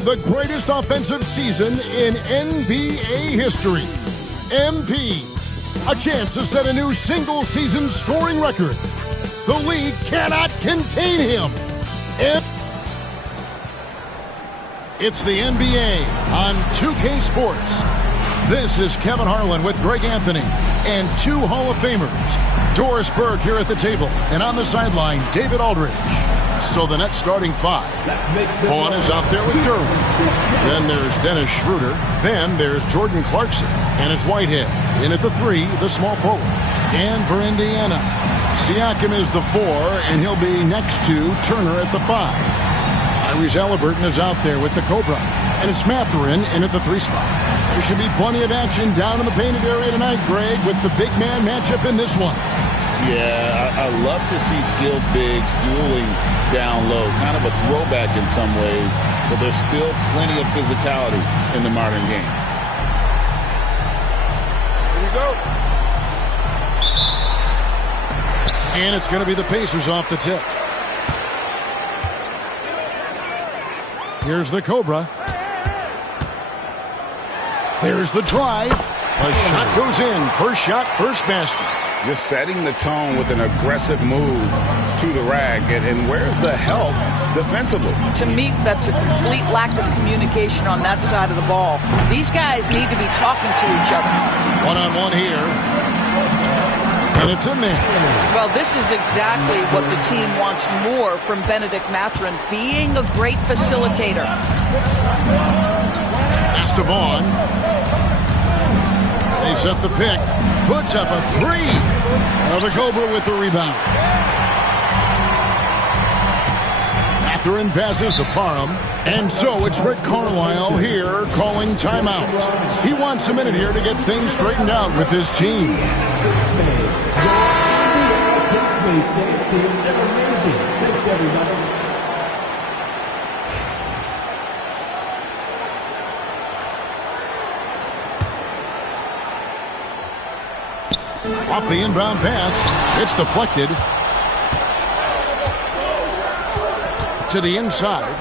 The greatest offensive season in NBA history. MP, a chance to set a new single-season scoring record. The league cannot contain him. It's the NBA on 2K Sports. This is Kevin Harlan with Greg Anthony and two Hall of Famers. Doris Burke here at the table, and on the sideline, David Aldridge. So the next starting five. Vaughn is out there with Derwin. Then there's Dennis Schroeder. Then there's Jordan Clarkson. And it's Whitehead. In at the 3, the small forward. And for Indiana, Siakam is the 4, and he'll be next to Turner at the 5. Tyrese Halliburton is out there with the Cobra. And it's Mathurin in at the 3 spot. There should be plenty of action down in the painted area tonight, Greg, with the big man matchup in this one. Yeah, I love to see skilled bigs dueling down low. Kind of a throwback in some ways, but there's still plenty of physicality in the modern game. Here we go. And it's going to be the Pacers off the tip. Here's the Cobra. There's the drive. A shot goes in. First shot, first basket. Just setting the tone with an aggressive move to the rack. And where's the help defensively? To me, that's a complete lack of communication on that side of the ball. These guys need to be talking to each other. One-on-one here. And it's in there. Well, this is exactly what the team wants more from Benedict Mathurin, being a great facilitator. Pass to Vaughn. They set the pick. Puts up a 3. The Cobra with the rebound. Mathurin passes to Parham. And so it's Rick Carlisle here calling timeout. He wants a minute here to get things straightened out with his team. Thanks, everybody. Off the inbound pass. It's deflected. To the inside.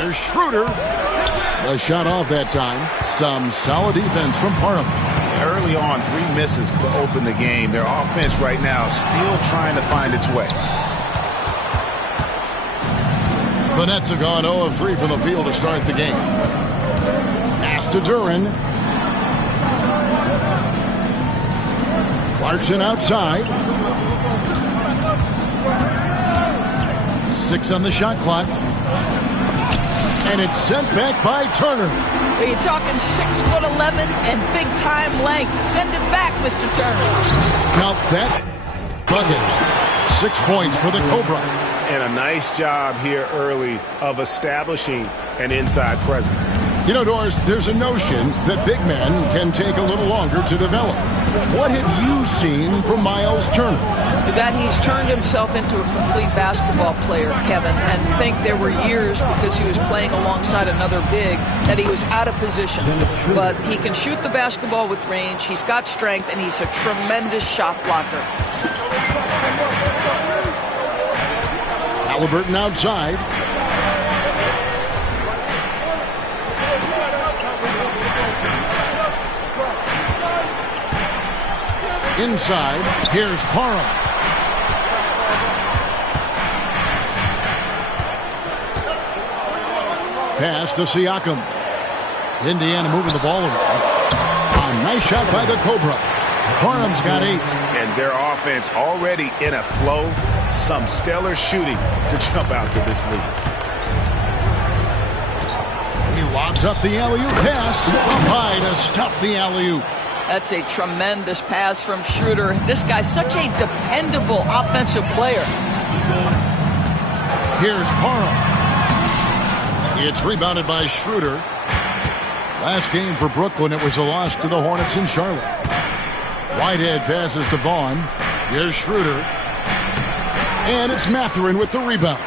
Here's Schroeder. A shot off that time. Some solid defense from Parham. Early on, 3 misses to open the game. Their offense right now still trying to find its way. The Nets have gone 0 of 3 from the field to start the game. Pass to Duran. Clarkson outside. 6 on the shot clock. And it's sent back by Turner. Are you talking 6'11" and big-time length? Send it back, Mr. Turner. Count that bucket. 6 points for the Cobra. And a nice job here early of establishing an inside presence. You know, Doris, there's a notion that big men can take a little longer to develop. What have you seen from Miles Turner? That he's turned himself into a complete basketball player, Kevin, and think there were years because he was playing alongside another big that he was out of position. But he can shoot the basketball with range, he's got strength, and he's a tremendous shot blocker. Halliburton outside. Inside, here's Parham. Pass to Siakam. Indiana moving the ball around. A nice shot by the Cobra. Parham's got 8. And their offense already in a flow. Some stellar shooting to jump out to this lead. He lobs up the alley-oop pass. Up high to stuff the alley-oop. That's a tremendous pass from Schroeder. This guy's such a dependable offensive player. Here's Parham. It's rebounded by Schroeder. Last game for Brooklyn, it was a loss to the Hornets in Charlotte. Whitehead passes to Vaughn. Here's Schroeder. And it's Mathurin with the rebound.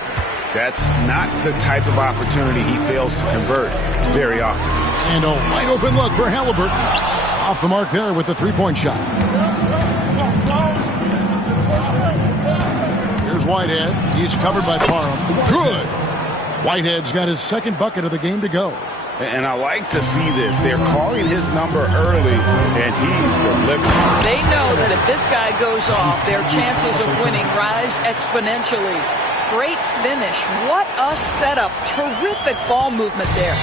That's not the type of opportunity he fails to convert very often. And a wide open look for Halliburton. Off the mark there with the three-point shot. Here's Whitehead. He's covered by Parham. Good. Whitehead's got his second bucket of the game to go. And I like to see this. They're calling his number early, and he's delivering. They know that if this guy goes off, their chances of winning rise exponentially. Great finish. What a setup. Terrific ball movement there.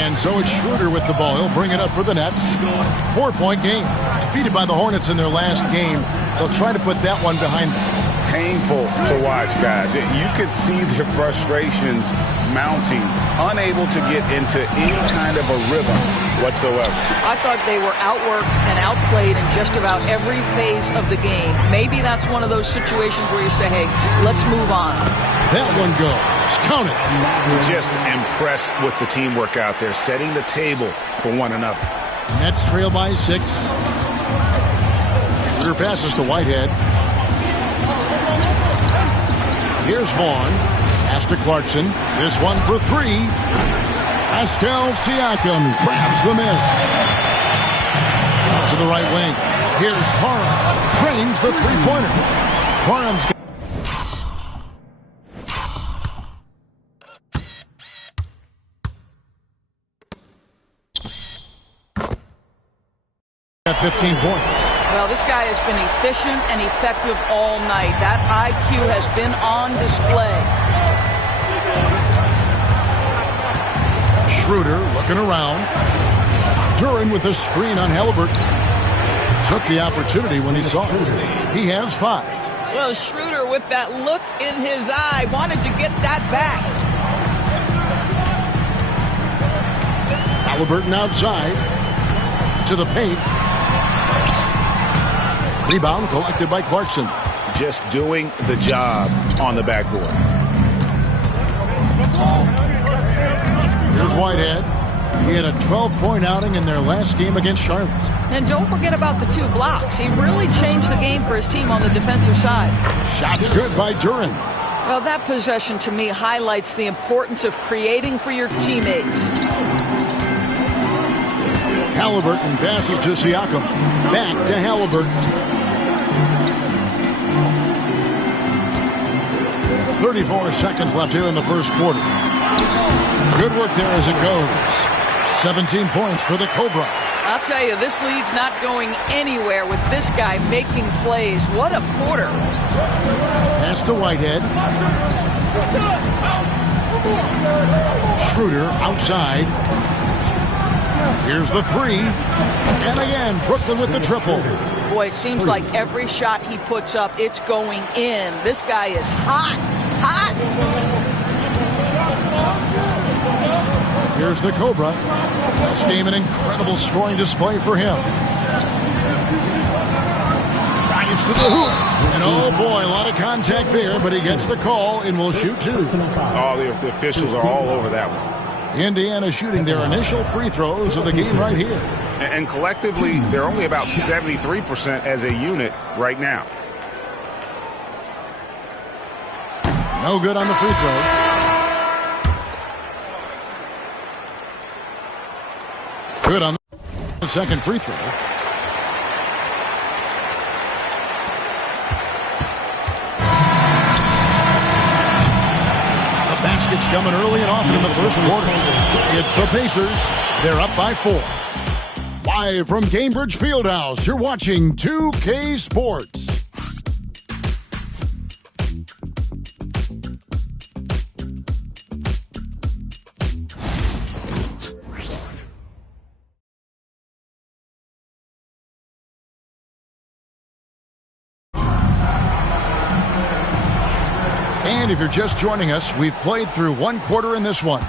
And so it's Schroeder with the ball. He'll bring it up for the Nets. 4-point game. Defeated by the Hornets in their last game. They'll try to put that one behind them. Painful to watch, guys. You could see their frustrations mounting, unable to get into any kind of a rhythm whatsoever. I thought they were outworked and outplayed in just about every phase of the game. Maybe that's one of those situations where you say, hey, let's move on. That one goes. Count it. Just impressed with the teamwork out there, setting the table for one another. Nets trail by 6. Schroeder passes to Whitehead. Here's Vaughn. Pass to Clarkson. This one for 3. Pascal Siakam grabs the miss. Out to the right wing. Here's Parham. Drains the three-pointer. Parham's got 15 points. Well, this guy has been efficient and effective all night. That IQ has been on display. Schroeder looking around. Duran with a screen on Halliburton. Took the opportunity when he saw it. He has 5. Well, Schroeder with that look in his eye wanted to get that back. Halliburton outside. To the paint. Rebound collected by Clarkson. Just doing the job on the backboard. Here's Whitehead. He had a 12-point outing in their last game against Charlotte. And don't forget about the 2 blocks. He really changed the game for his team on the defensive side. Shots good by Duran. Well, that possession to me highlights the importance of creating for your teammates. Halliburton passes to Siakam. Back to Halliburton. 34 seconds left here in the first quarter. Good work there as it goes. 17 points for the Cobra. I'll tell you, this lead's not going anywhere with this guy making plays. What a quarter. Pass to Whitehead. Schroeder outside. Here's the 3. And again, Brooklyn with the triple. Boy, it seems like every shot he puts up, it's going in. This guy is hot. Hot. Here's the Cobra. This game, an incredible scoring display for him. Drives to the hoop. And oh boy, a lot of contact there, but he gets the call and will shoot 2. Oh, the officials are all over that one. Indiana shooting their initial free throws of the game right here. And collectively, they're only about 73% as a unit right now. No good on the free throw. Good on the second free throw. The basket's coming early and often in the first quarter. It's the Pacers. They're up by 4. Live from Cambridge Fieldhouse, you're watching 2K Sports. And if you're just joining us, we've played through 1 quarter in this one.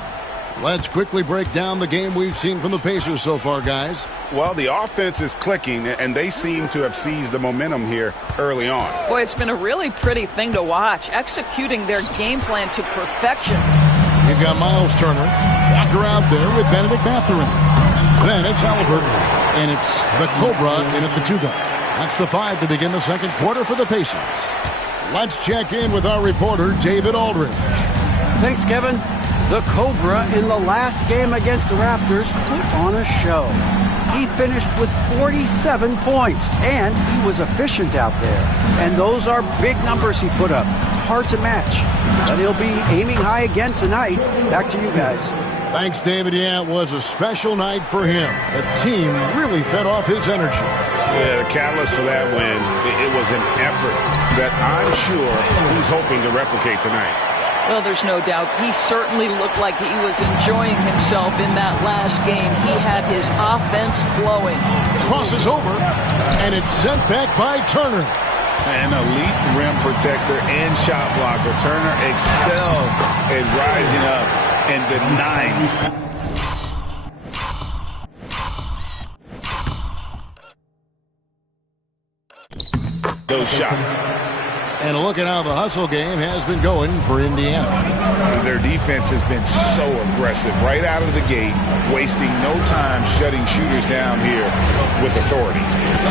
Let's quickly break down the game we've seen from the Pacers so far, guys. Well, the offense is clicking, and they seem to have seized the momentum here early on. Boy, it's been a really pretty thing to watch, executing their game plan to perfection. You've got Miles Turner, Walker out there with Benedict Mathurin. Then it's Halliburton, and it's the Cobra in at the 2 guard. That's the 5 to begin the second quarter for the Pacers. Let's check in with our reporter, David Aldridge. Thanks, Kevin. The Cobra in the last game against the Raptors put on a show. He finished with 47 points, and he was efficient out there. And those are big numbers he put up. It's hard to match. But he'll be aiming high again tonight. Back to you guys. Thanks, David. Yeah, it was a special night for him. The team really fed off his energy. Yeah, the catalyst for that win, it was an effort that I'm sure he's hoping to replicate tonight. Well, there's no doubt. He certainly looked like he was enjoying himself in that last game. He had his offense flowing. Crosses over, and it's sent back by Turner. An elite rim protector and shot blocker. Turner excels at rising up and denying those shots. And look at how the hustle game has been going for Indiana. Their defense has been so aggressive right out of the gate, wasting no time shutting shooters down here with authority.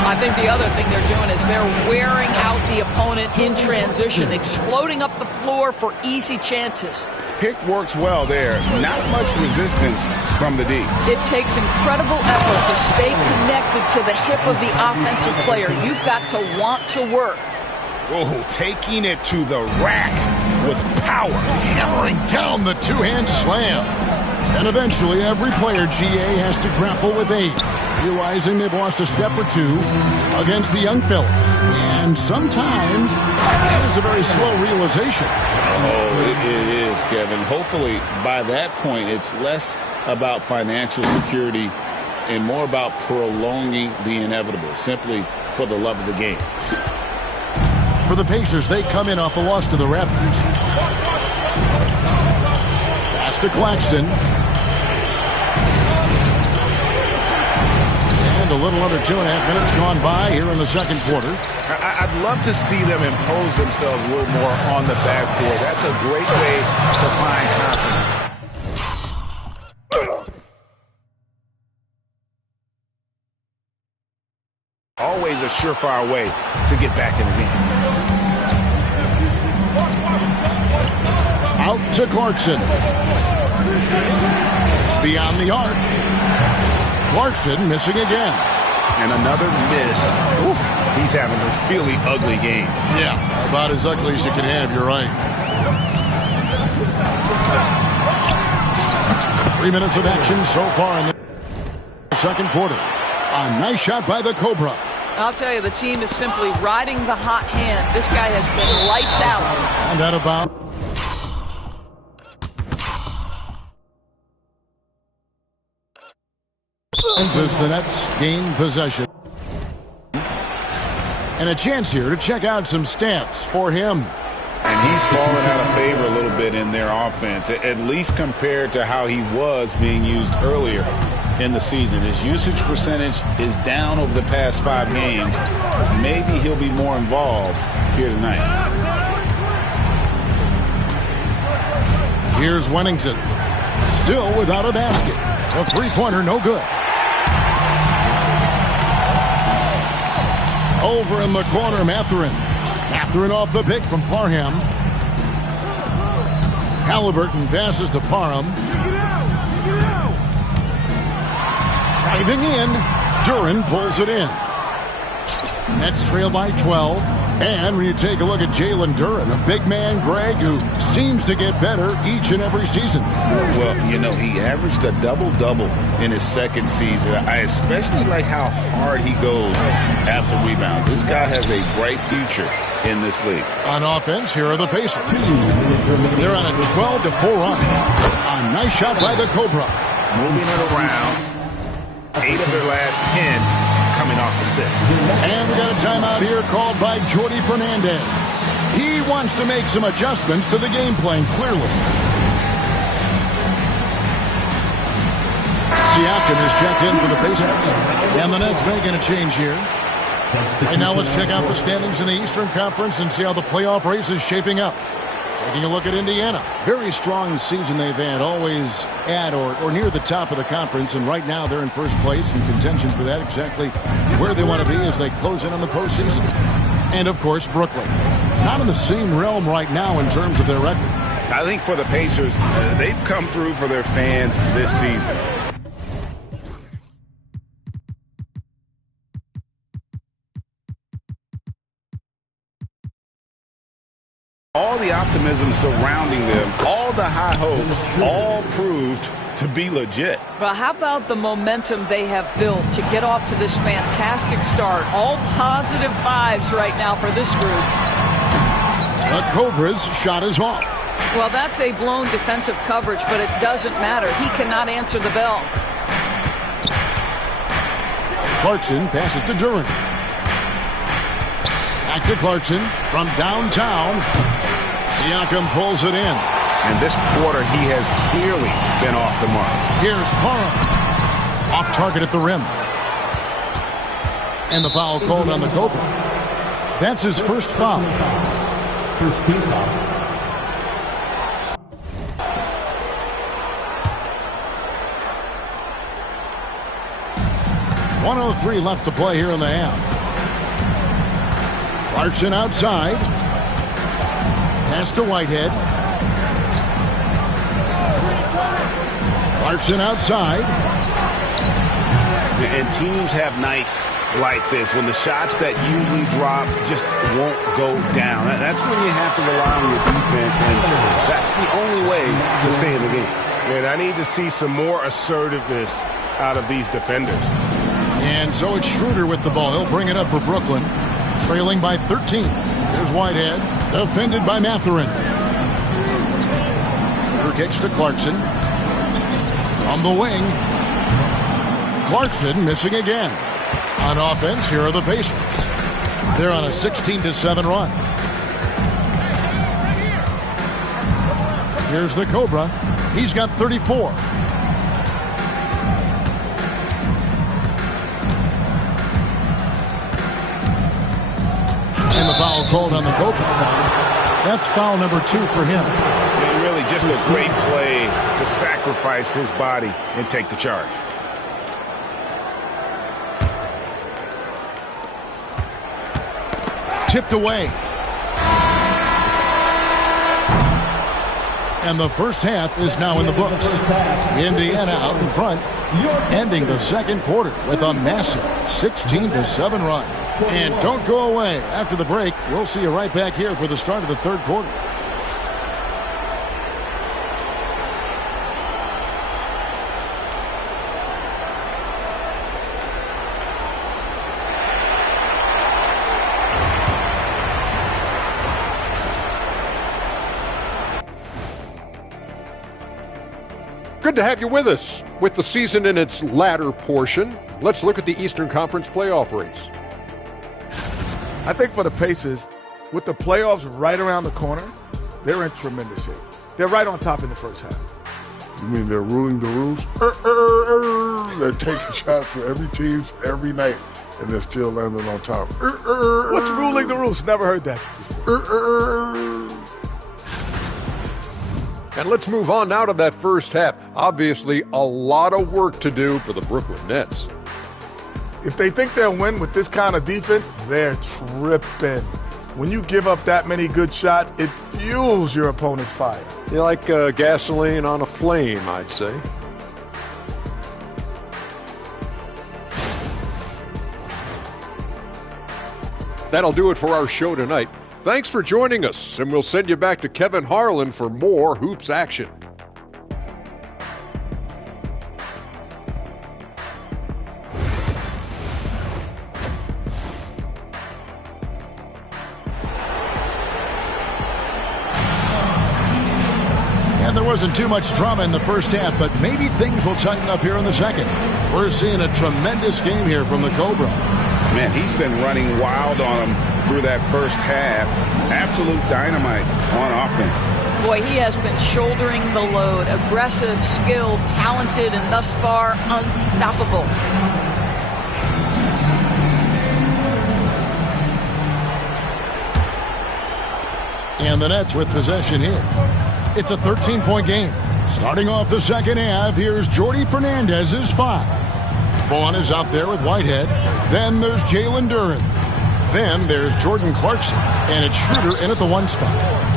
I think the other thing they're doing is they're wearing out the opponent in transition, exploding up the floor for easy chances. Pick works well there. Not much resistance from the D. It takes incredible effort to stay connected to the hip of the offensive player. You've got to want to work. Oh, taking it to the rack with power. Hammering down the two-hand slam. And eventually, every player, GA, has to grapple with age, realizing they've lost a step or two against the young fellas. And sometimes, that is a very slow realization. Oh, it is, Kevin. Hopefully, by that point, it's less about financial security and more about prolonging the inevitable, simply for the love of the game. For the Pacers, they come in off a loss to the Raptors. Pass to Claxton. And a little under 2.5 minutes gone by here in the second quarter. I'd love to see them impose themselves a little more on the backboard. That's a great way to find confidence. Always a surefire way to get back in the game. Out to Clarkson. Beyond the arc. Clarkson missing again. And another miss. Ooh, he's having a really ugly game. Yeah, about as ugly as you can have, you're right. 3 minutes of action so far in the second quarter. A nice shot by the Cobra. I'll tell you, the team is simply riding the hot hand. This guy has been lights out. And that about... as the Nets gain possession. And a chance here to check out some stats for him. And he's fallen out of favor a little bit in their offense, at least compared to how he was being used earlier in the season. His usage percentage is down over the past 5 games. Maybe he'll be more involved here tonight. Here's Wennington. Still without a basket. A three-pointer, no good. Over in the corner, Mathurin. Mathurin off the pick from Parham. Halliburton passes to Parham. Driving in. Duran pulls it in. Nets trail by 12. And when you take a look at Jalen Duran, a big man, Greg, who seems to get better each and every season. Well, you know, he averaged a double-double in his second season. I especially like how hard he goes after rebounds. This guy has a bright future in this league. On offense, here are the Pacers. They're on a 12-4 run. A nice shot by the Cobra. Moving it around. 8 of their last 10 coming off assists. And we got a timeout here called by Jordi Fernandez. He wants to make some adjustments to the game plan, clearly. Siakam is checked in for the Pacers. And the Nets making a change here. Right now, let's check out the standings in the Eastern Conference and see how the playoff race is shaping up. Taking a look at Indiana. Very strong season they've had, always at or near the top of the conference, and right now they're in first place in contention for that, exactly where they want to be as they close in on the postseason. And, of course, Brooklyn. Not in the same realm right now in terms of their record. I think for the Pacers, they've come through for their fans this season. All the optimism surrounding them, all the high hopes, all proved to be legit. Well, how about the momentum they have built to get off to this fantastic start? All positive vibes right now for this group. The Cobras' shot is off. Well, that's a blown defensive coverage, but it doesn't matter. He cannot answer the bell. Clarkson passes to Duran. Back to Clarkson from downtown. Siakam pulls it in. And this quarter, he has clearly been off the mark. Here's Parham. Off target at the rim. And the foul called on the Cobra. That's his first foul. First team foul. .103 left to play here in the half. Clarkson outside. Pass to Whitehead. Clarkson outside. And teams have nights like this when the shots that usually drop just won't go down. That's when you have to rely on your defense, and that's the only way to stay in the game. And I need to see some more assertiveness out of these defenders. And so it's Schroeder with the ball. He'll bring it up for Brooklyn, trailing by 13. There's Whitehead, defended by Mathurin. Schroeder kicks to Clarkson. From the wing, Clarkson missing again. On offense, here are the Pacers. They're on a 16-7 run. Here's the Cobra. He's got 34. And the foul called on the Cobra. That's foul number 2 for him. And really just a great play to sacrifice his body and take the charge. Tipped away. And the first half is now in the books. Indiana out in front, ending the second quarter with a massive 16-7 run. And don't go away. After the break, we'll see you right back here for the start of the third quarter. Good to have you with us. With the season in its latter portion, let's look at the Eastern Conference playoff race. I think for the Pacers, with the playoffs right around the corner, they're in tremendous shape. They're right on top in the first half. You mean they're ruling the rules? They're taking shots for every team every night, and they're still landing on top. What's ruling the rules? Never heard that before. And let's move on now to that first half. Obviously, a lot of work to do for the Brooklyn Nets. If they think they'll win with this kind of defense, they're tripping. When you give up that many good shots, it fuels your opponent's fire. You're like gasoline on a flame, I'd say. That'll do it for our show tonight. Thanks for joining us, and we'll send you back to Kevin Harlan for more Hoops action. And there wasn't too much drama in the first half, but maybe things will tighten up here in the second. We're seeing a tremendous game here from the Cobra. Man, he's been running wild on him through that first half. Absolute dynamite on offense. Boy, he has been shouldering the load. Aggressive, skilled, talented, and thus far unstoppable. And the Nets with possession here. It's a 13-point game. Starting off the second half, here's Jordi Fernandez's 5. Vaughn is out there with Whitehead. Then there's Jalen Duren. Then there's Jordan Clarkson. And it's Schroeder in at the 1 spot.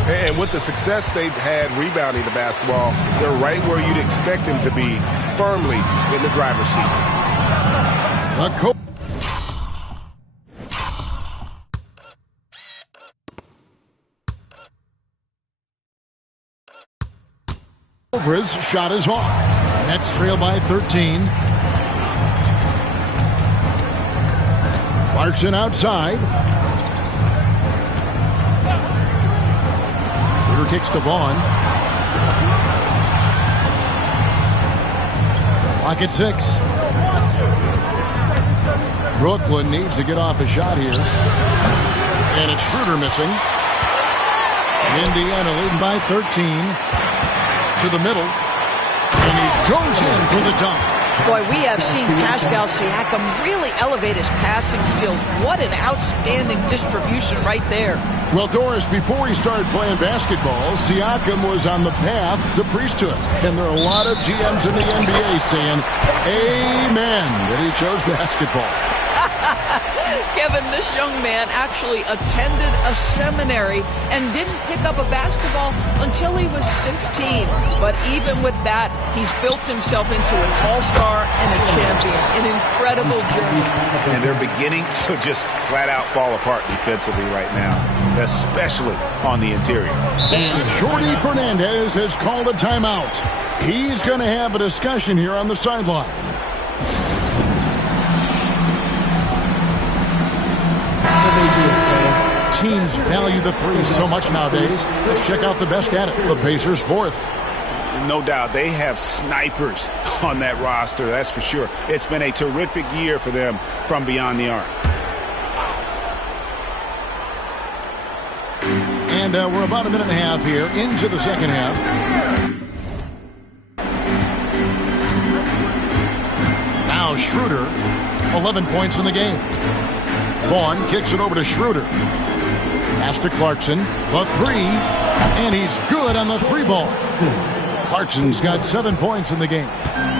And with the success they've had rebounding the basketball, they're right where you'd expect them to be, firmly in the driver's seat. Zebra's shot is off. Nets trail by 13. Clarkson outside. Schroeder kicks to Vaughn. Clock at 6. Brooklyn needs to get off a shot here. And it's Schroeder missing. Indiana leading by 13. To the middle. And he goes in for the dunk. Boy, we have seen Pascal Siakam really elevate his passing skills. What an outstanding distribution right there. Well, Doris, before he started playing basketball, Siakam was on the path to priesthood. And there are a lot of GMs in the NBA saying, amen, that he chose basketball. Kevin, this young man actually attended a seminary and didn't pick up a basketball until he was 16. But even with that, he's built himself into an all-star and a champion. An incredible journey. And they're beginning to just flat out fall apart defensively right now, especially on the interior. And Jordi Fernandez has called a timeout. He's going to have a discussion here on the sideline. Teams value the three so much nowadays. Let's check out the best at it. The Pacers fourth. No doubt they have snipers on that roster, that's for sure. It's been a terrific year for them from beyond the arc. And we're about a minute and a half here into the second half. Now Schroeder, 11 points in the game. Vaughn kicks it over to Schroeder. Pass to Clarkson, the three, and he's good on the three ball. Clarkson's got 7 points in the game.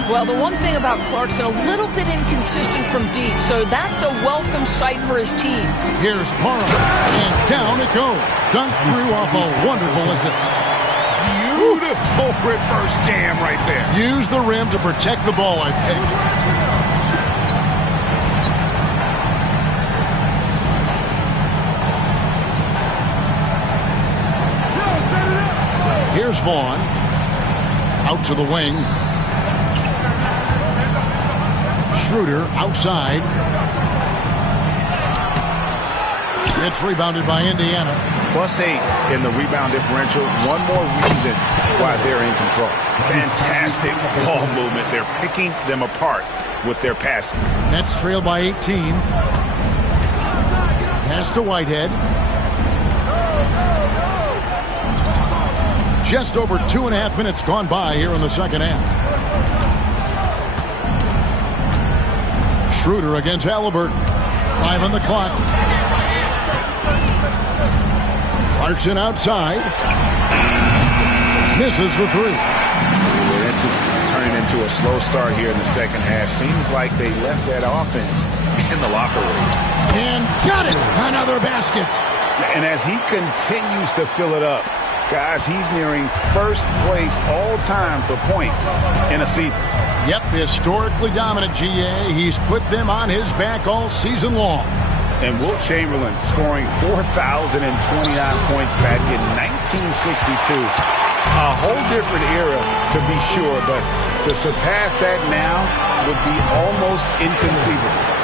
Well, the one thing about Clarkson, a little bit inconsistent from deep, so that's a welcome sight for his team. Here's Parham, and down it goes. Dunk through off a wonderful assist. Beautiful reverse jam right there. Use the rim to protect the ball, I think. Here's Vaughn. Out to the wing. Schroeder outside. It's rebounded by Indiana. +8 in the rebound differential. One more reason why they're in control. Fantastic ball movement. They're picking them apart with their passing. Nets trail by 18. Pass to Whitehead. Just over 2.5 minutes gone by here in the second half. Schroeder against Halliburton. 5 on the clock. Clarkson outside. Misses the three. Well, this is turning into a slow start here in the second half. Seems like they left that offense in the locker room. And got it! Another basket. And as he continues to fill it up, guys, he's nearing first place all time for points in a season. Yep, historically dominant GA. He's put them on his back all season long. And Wilt Chamberlain scoring 4,029 points back in 1962. A whole different era, to be sure, but to surpass that now would be almost inconceivable.